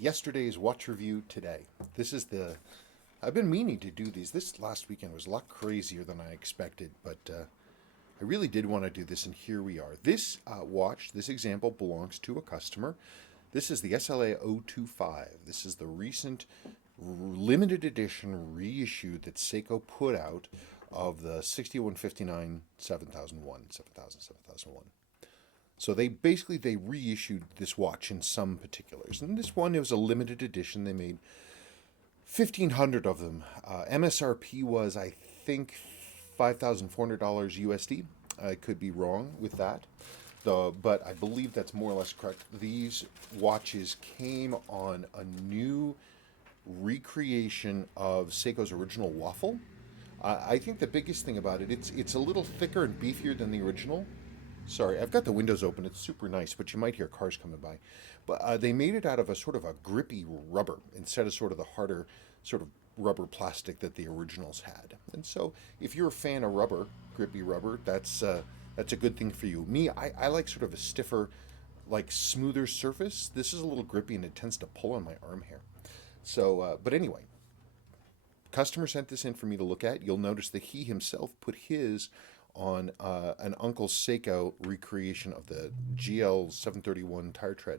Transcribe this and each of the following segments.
Yesterday's watch review today. This is the. I've been meaning to do these. This last weekend was a lot crazier than I expected, but I really did want to do this, and here we are. This watch, this example, belongs to a customer. This is the SLA025. This is the recent limited edition reissue that Seiko put out of the 6159 7001, 7001. So they reissued this watch in some particulars. And this one, it was a limited edition. They made 1,500 of them. MSRP was, I think, $5,400 USD. I could be wrong with that, but I believe that's more or less correct. These watches came on a new recreation of Seiko's original waffle. I think the biggest thing about it, it's a little thicker and beefier than the original. Sorry, I've got the windows open. It's super nice, but you might hear cars coming by. But they made it out of a sort of a grippy rubber instead of sort of the harder sort of rubber plastic that the originals had. And so if you're a fan of rubber, grippy rubber, that's a good thing for you. Me, I like sort of a stiffer, like smoother surface. This is a little grippy and it tends to pull on my arm hair. So, but anyway, customer sent this in for me to look at. You'll notice that he himself put his on an Uncle Seiko recreation of the GL731 tire tread.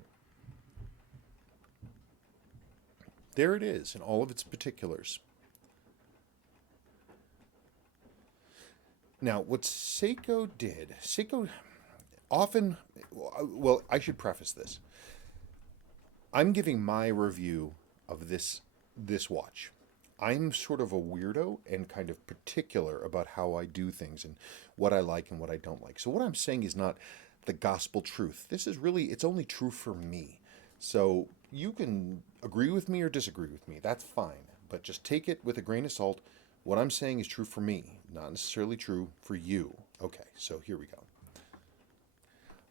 There it is in all of its particulars. Now, what Seiko did, Seiko often, well, I should preface this. I'm giving my review of this watch. I'm sort of a weirdo and kind of particular about how I do things and what I like and what I don't like. So what I'm saying is not the gospel truth. This is really, it's only true for me. So you can agree with me or disagree with me. That's fine. But just take it with a grain of salt. What I'm saying is true for me, not necessarily true for you. Okay, so here we go.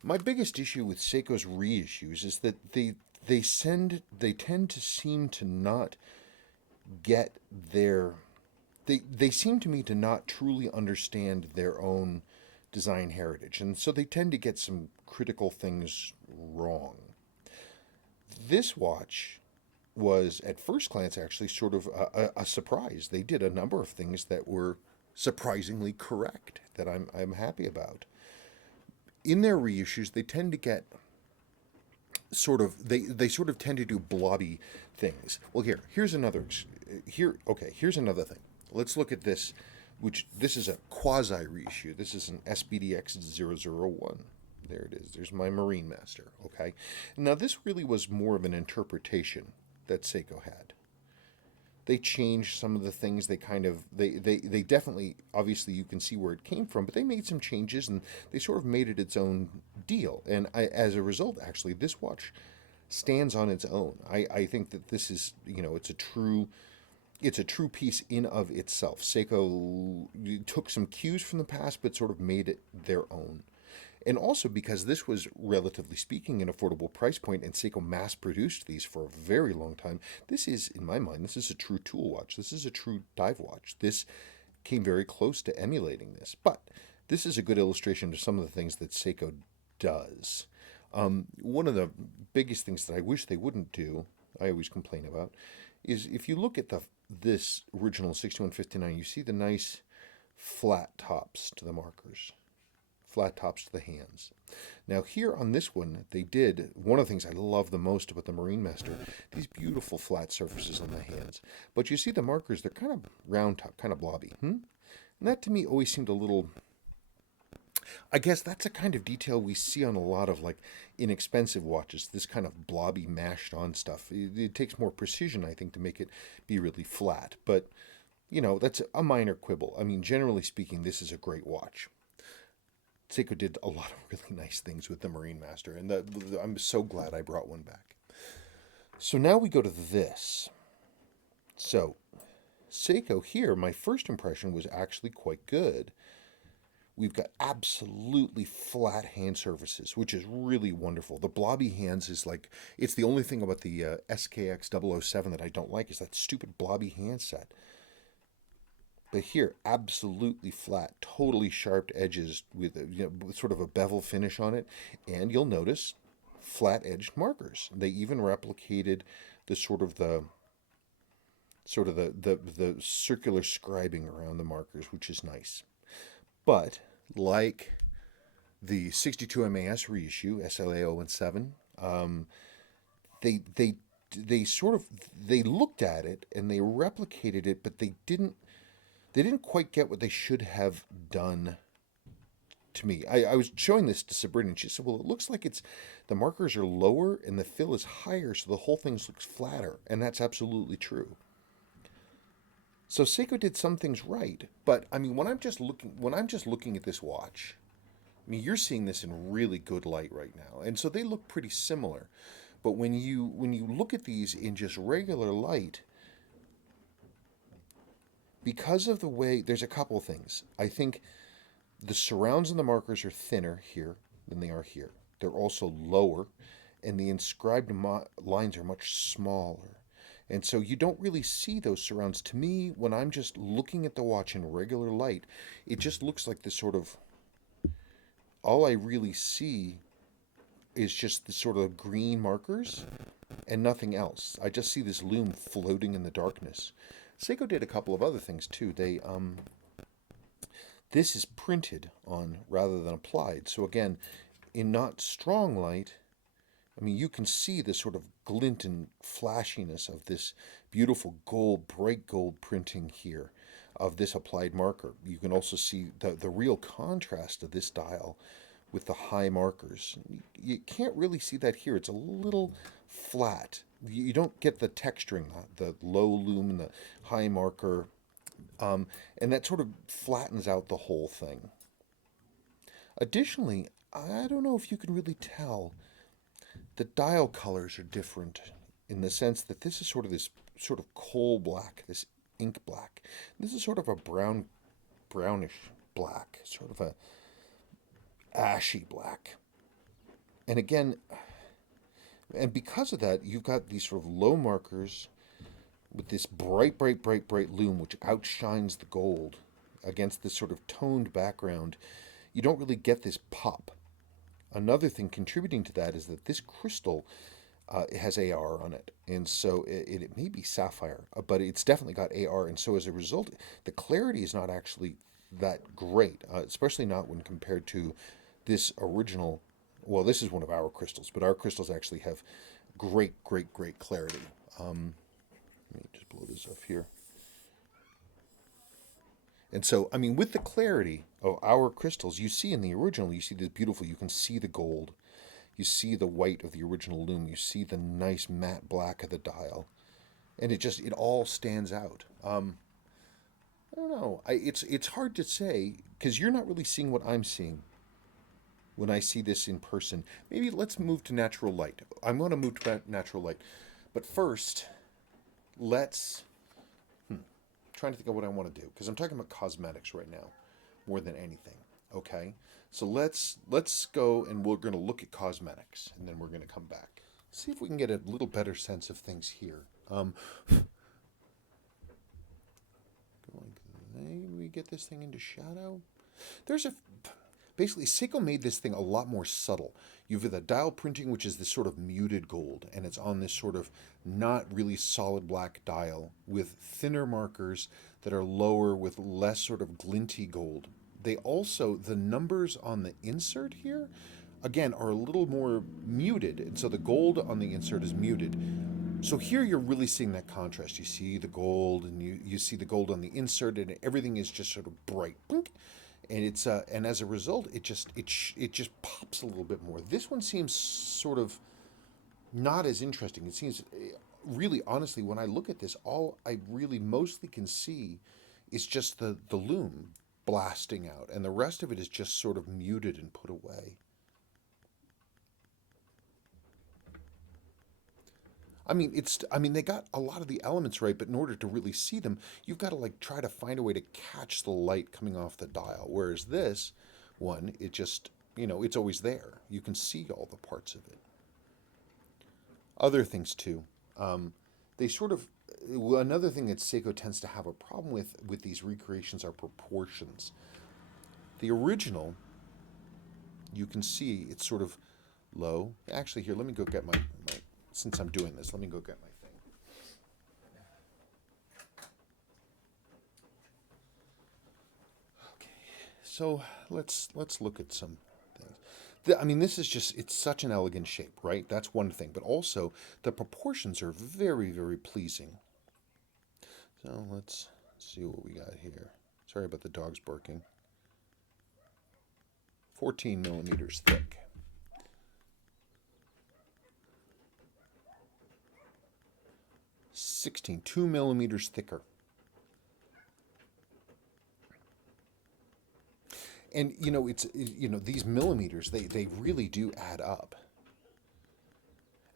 My biggest issue with Seiko's reissues is that they tend to seem to not get they seem to me to not truly understand their own design heritage, and so they tend to get some critical things wrong. This watch was at first glance actually sort of a surprise. They did a number of things that were surprisingly correct that I'm happy about. In their reissues, they tend to get they sort of tend to do blobby things. Well, here's another thing. Let's look at this, this is a quasi reissue. This is an SBDX001. There it is. There's my Marine Master. Okay. Now this really was more of an interpretation that Seiko had. They changed some of the things. They definitely, obviously you can see where it came from, but they made some changes and they sort of made it its own deal. And as a result, actually, this watch stands on its own. I think that this is, it's a true piece in of itself. Seiko took some cues from the past, but sort of made it their own. And also because this was, relatively speaking, an affordable price point, and Seiko mass-produced these for a very long time, this is, in my mind, this is a true tool watch. This is a true dive watch. This came very close to emulating this. But this is a good illustration of some of the things that Seiko does. One of the biggest things that I wish they wouldn't do, I always complain about, is if you look at this original 6159, you see the nice flat tops to the markers. Flat tops to the hands. Now here on this one, they did one of the things I love the most about the Marine Master, these beautiful flat surfaces on the hands. But you see the markers, they're kind of round top, kind of blobby. And that to me always seemed a little, I guess that's a kind of detail we see on a lot of like inexpensive watches, this kind of blobby mashed on stuff. It takes more precision, I think, to make it be really flat. But, that's a minor quibble. I mean, generally speaking, this is a great watch. Seiko did a lot of really nice things with the Marine Master, and I'm so glad I brought one back. So now we go to this. So, Seiko here, my first impression was actually quite good. We've got absolutely flat hand surfaces, which is really wonderful. The blobby hands is like, it's the only thing about the SKX007 that I don't like, is that stupid blobby hand set. But here, absolutely flat, totally sharp edges with with sort of a bevel finish on it. And you'll notice flat-edged markers. They even replicated the the circular scribing around the markers, which is nice. But like the 62 MAS reissue, SLA017, they sort of they looked at it and they replicated it, but they didn't quite get what they should have done. To me, I was showing this to Sabrina, and she said, "Well, it looks like the markers are lower and the fill is higher, so the whole thing looks flatter," and that's absolutely true. So Seiko did some things right, but I mean, when I'm just looking at this watch, I mean, you're seeing this in really good light right now, and so they look pretty similar. But when you look at these in just regular light, because of the way, there's a couple of things. I think the surrounds and the markers are thinner here than they are here. They're also lower, and the inscribed lines are much smaller. And so you don't really see those surrounds. To me, when I'm just looking at the watch in regular light, it just looks like this sort of, all I really see is just the sort of green markers and nothing else. I just see this loom floating in the darkness. Seiko did a couple of other things too. This is printed on rather than applied. So again, in not strong light, I mean, you can see the sort of glint and flashiness of this beautiful gold, bright gold printing here of this applied marker. You can also see the real contrast of this dial with the high markers. You can't really see that here. It's a little flat. You don't get the texturing, the low loom and the high marker. And that sort of flattens out the whole thing. Additionally, I don't know if you can really tell, the dial colors are different in the sense that this is sort of this sort of coal black, this ink black. This is sort of a brownish black, sort of a ashy black. And again, and because of that, you've got these sort of low markers with this bright loom which outshines the gold against this sort of toned background. You don't really get this pop. Another thing contributing to that is that this crystal has AR on it, and so it may be sapphire, but it's definitely got AR, and so as a result, the clarity is not actually that great, especially not when compared to this original. Well, this is one of our crystals, but our crystals actually have great clarity. Let me just blow this up here. And so, I mean, with the clarity of our crystals, you see in the original, you see this beautiful, you can see the gold. You see the white of the original loom. You see the nice matte black of the dial. And it all stands out. I don't know. It's hard to say, because you're not really seeing what I'm seeing when I see this in person. Maybe let's move to natural light. I'm going to move to natural light. But first, let's... trying to think of what I want to do, because I'm talking about cosmetics right now more than anything. Okay, so let's go, and we're going to look at cosmetics, and then we're going to come back, see if we can get a little better sense of things here. Maybe we get this thing into shadow. Basically, Seiko made this thing a lot more subtle. You've got the dial printing, which is this sort of muted gold, and it's on this sort of not really solid black dial with thinner markers that are lower with less sort of glinty gold. They also, the numbers on the insert here, again, are a little more muted, and so the gold on the insert is muted. So here you're really seeing that contrast. You see the gold, and you see the gold on the insert, and everything is just sort of bright. And it's and as a result, it just pops a little bit more. This one seems sort of not as interesting. It seems really, honestly, when I look at this, all I really mostly can see is just the loom blasting out, and the rest of it is just sort of muted and put away. I mean, they got a lot of the elements right, but in order to really see them, you've got to like try to find a way to catch the light coming off the dial. Whereas this one, it just, it's always there. You can see all the parts of it. Other things too. They sort of, another thing that Seiko tends to have a problem with these recreations are proportions. The original, you can see it's sort of low. Actually, here, let me go get my since I'm doing this, let me go get my thing. So let's look at some things. I mean, this is just, it's such an elegant shape, right? That's one thing. But also, the proportions are very, very pleasing. So let's see what we got here. Sorry about the dogs barking. 14 millimeters thick. 16, 2 millimeters thicker. And, you know, it's, you know, these millimeters, they really do add up.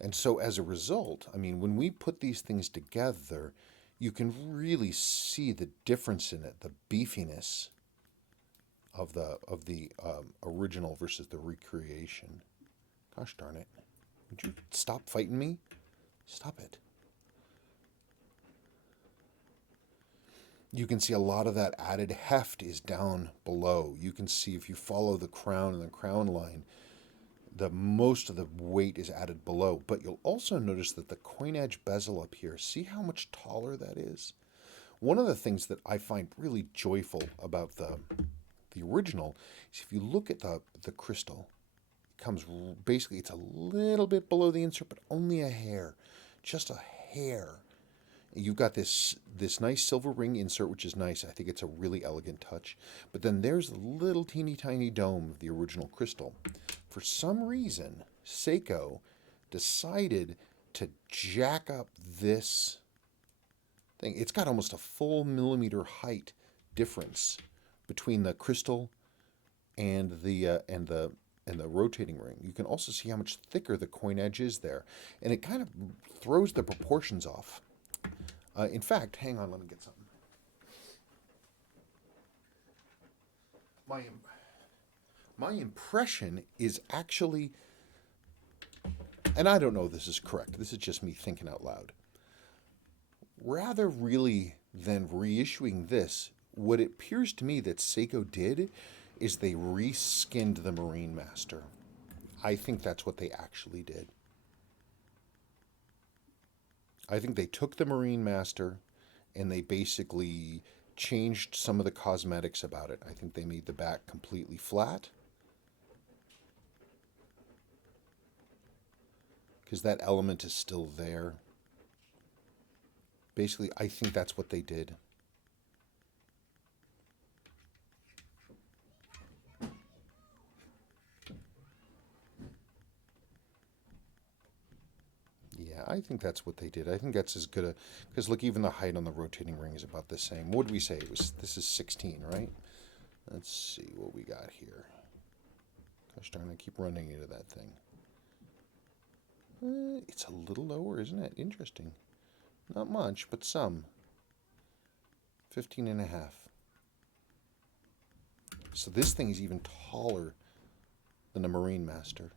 And so as a result, I mean, when we put these things together, you can really see the difference in it, the beefiness of the original versus the recreation. Gosh darn it. Would you stop fighting me? Stop it. You can see a lot of that added heft is down below. You can see if you follow the crown and the crown line, the most of the weight is added below. But you'll also notice that the coin edge bezel up here, see how much taller that is? One of the things that I find really joyful about the original is if you look at the crystal, it comes basically, it's a little bit below the insert, but only a hair, just a hair. You've got this nice silver ring insert, which is nice. I think it's a really elegant touch. But then there's the little teeny tiny dome of the original crystal. For some reason, Seiko decided to jack up this thing. It's got almost a full millimeter height difference between the crystal and the rotating ring. You can also see how much thicker the coin edge is there, and it kind of throws the proportions off. In fact, hang on, let me get something. My impression is actually, and I don't know if this is correct, this is just me thinking out loud. Rather really than reissuing this, what it appears to me that Seiko did is they reskinned the Marine Master. I think that's what they actually did. I think they took the Marine Master and they basically changed some of the cosmetics about it. I think they made the back completely flat, because that element is still there. Basically, I think that's what they did. Yeah, I think that's what they did. I think that's as good a, because look, even the height on the rotating ring is about the same. What did we say? This is 16, right? Let's see what we got here. Gosh darn, I keep running into that thing. It's a little lower, isn't it? Interesting. Not much, but some. 15 and a half. So this thing is even taller than the Marine Master.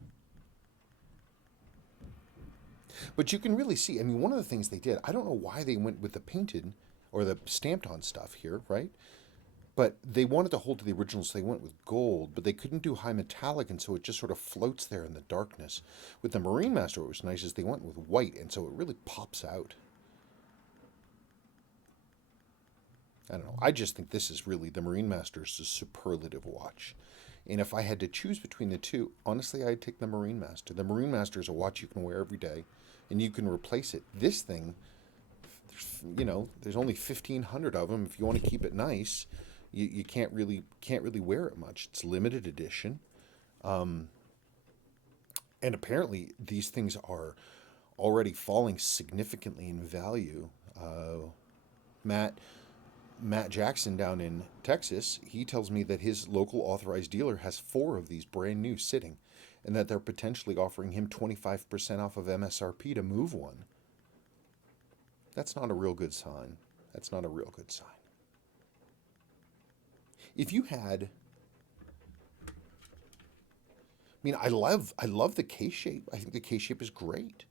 But you can really see, I mean, one of the things they did, I don't know why they went with the painted or the stamped on stuff here, right? But they wanted to hold to the original, so they went with gold, but they couldn't do high metallic, and so it just sort of floats there in the darkness. With the Marine Master, what was nice is they went with white, and so it really pops out. I don't know. I just think this is really, the Marine Master is a superlative watch. And if I had to choose between the two, honestly, I'd take the Marine Master. The Marine Master is a watch you can wear every day, and you can replace it. This thing, you know, there's only 1,500 of them. If you want to keep it nice, you can't really wear it much. It's limited edition, and apparently these things are already falling significantly in value. Matt Jackson down in Texas, he tells me that his local authorized dealer has 4 of these brand new sitting, and that they're potentially offering him 25% off of MSRP to move one. That's not a real good sign. That's not a real good sign. If you had, I mean, I love the case shape. I think the case shape is great.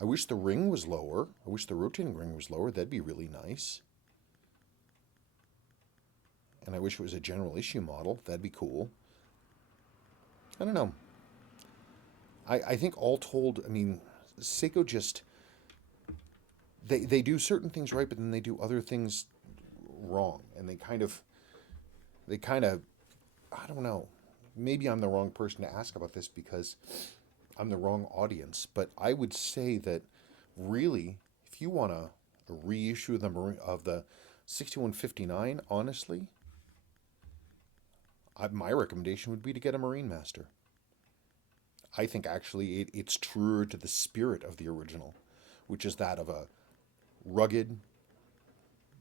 I wish the ring was lower. I wish the rotating ring was lower. That'd be really nice. And I wish it was a general issue model. That'd be cool. I don't know. I think all told, I mean, Seiko just, they do certain things right, but then they do other things wrong. And they kind of I don't know. Maybe I'm the wrong person to ask about this because I'm the wrong audience, but I would say that really, if you want a reissue of the 6159, honestly, my recommendation would be to get a Marine Master. I think actually it's truer to the spirit of the original, which is that of a rugged,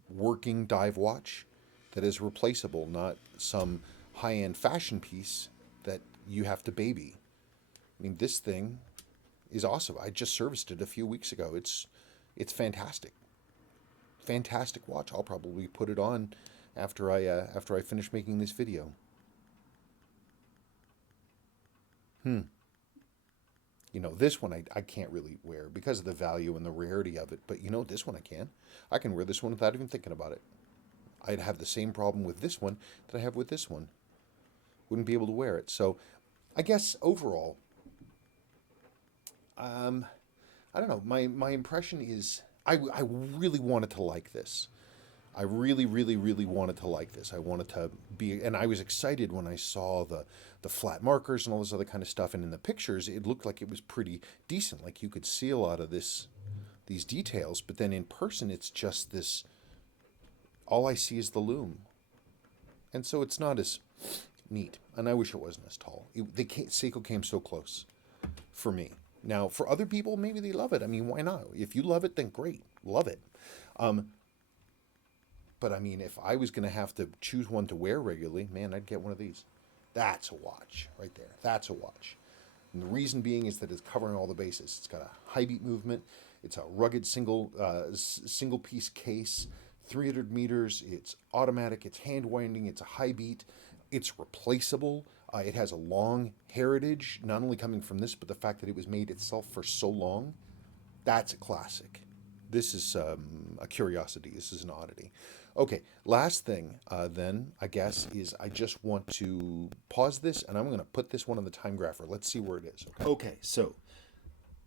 working dive watch that is replaceable, not some high end fashion piece that you have to baby. I mean, this thing is awesome. I just serviced it a few weeks ago. It's fantastic, fantastic watch. I'll probably put it on after I finish making this video. You know, this one I can't really wear because of the value and the rarity of it. But you know, this one I can. I can wear this one without even thinking about it. I'd have the same problem with this one that I have with this one. Wouldn't be able to wear it. So I guess overall, I don't know. My impression is I really wanted to like this. I really, really, really wanted to like this. I wanted to be, and I was excited when I saw the flat markers and all this other kind of stuff. And in the pictures, it looked like it was pretty decent. Like you could see a lot of these details. But then in person, it's just this. All I see is the loom, and so it's not as neat. And I wish it wasn't as tall. Seiko came so close for me. Now, for other people, maybe they love it. I mean, why not? If you love it, then great, love it. But I mean, if I was going to have to choose one to wear regularly, man, I'd get one of these. That's a watch right there. That's a watch. And the reason being is that it's covering all the bases. It's got a high beat movement. It's a rugged single piece case, 300 meters. It's automatic. It's hand winding. It's a high beat. It's replaceable. It has a long heritage, not only coming from this, but the fact that it was made itself for so long. That's a classic. This is a curiosity. This is an oddity. Okay, last thing then, I guess, is I just want to pause this, and I'm going to put this one on the time grapher. Let's see where it is. Okay, so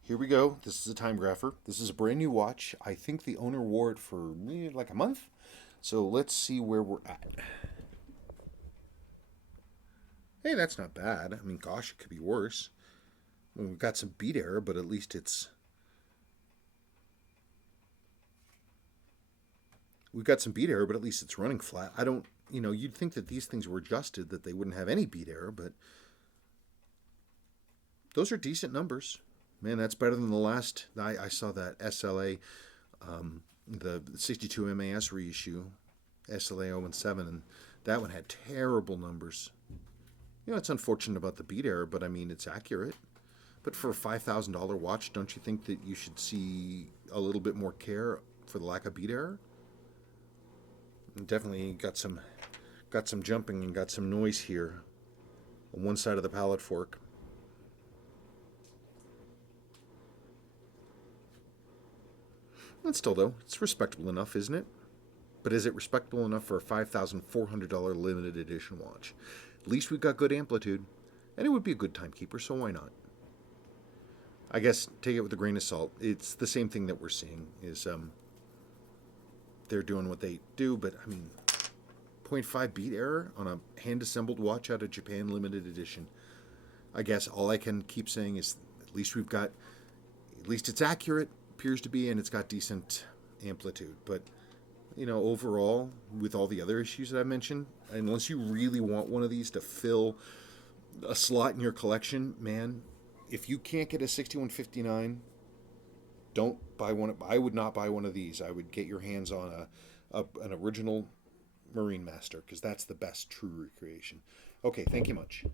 here we go. This is a time grapher. This is a brand new watch. I think the owner wore it for like a month. So let's see where we're at. Hey, that's not bad. I mean, gosh, it could be worse. I mean, we've got some beat error, but at least it's... We've got some beat error, but at least it's running flat. I don't, you know, you'd think that these things were adjusted, that they wouldn't have any beat error, but those are decent numbers. Man, that's better than the last. I saw that SLA, the 62 MAS reissue, SLA025, and that one had terrible numbers. You know, it's unfortunate about the beat error, but I mean, it's accurate. But for a $5,000 watch, don't you think that you should see a little bit more care for the lack of beat error? Definitely got some jumping and got some noise here on one side of the pallet fork. And still though, it's respectable enough, isn't it? But is it respectable enough for a $5,400 limited edition watch? At least we've got good amplitude, and it would be a good timekeeper, so why not? I guess take it with a grain of salt. It's the same thing that we're seeing is they're doing what they do, but I mean, 0.5 beat error on a hand-assembled watch out of Japan limited edition. I guess all I can keep saying is at least it's accurate, appears to be, and it's got decent amplitude. But, you know, overall, with all the other issues that I mentioned, unless you really want one of these to fill a slot in your collection, man, if you can't get a 6159, don't buy one. I would not buy one of these. I would get your hands on an original Marine Master, because that's the best true recreation. Okay, thank you much.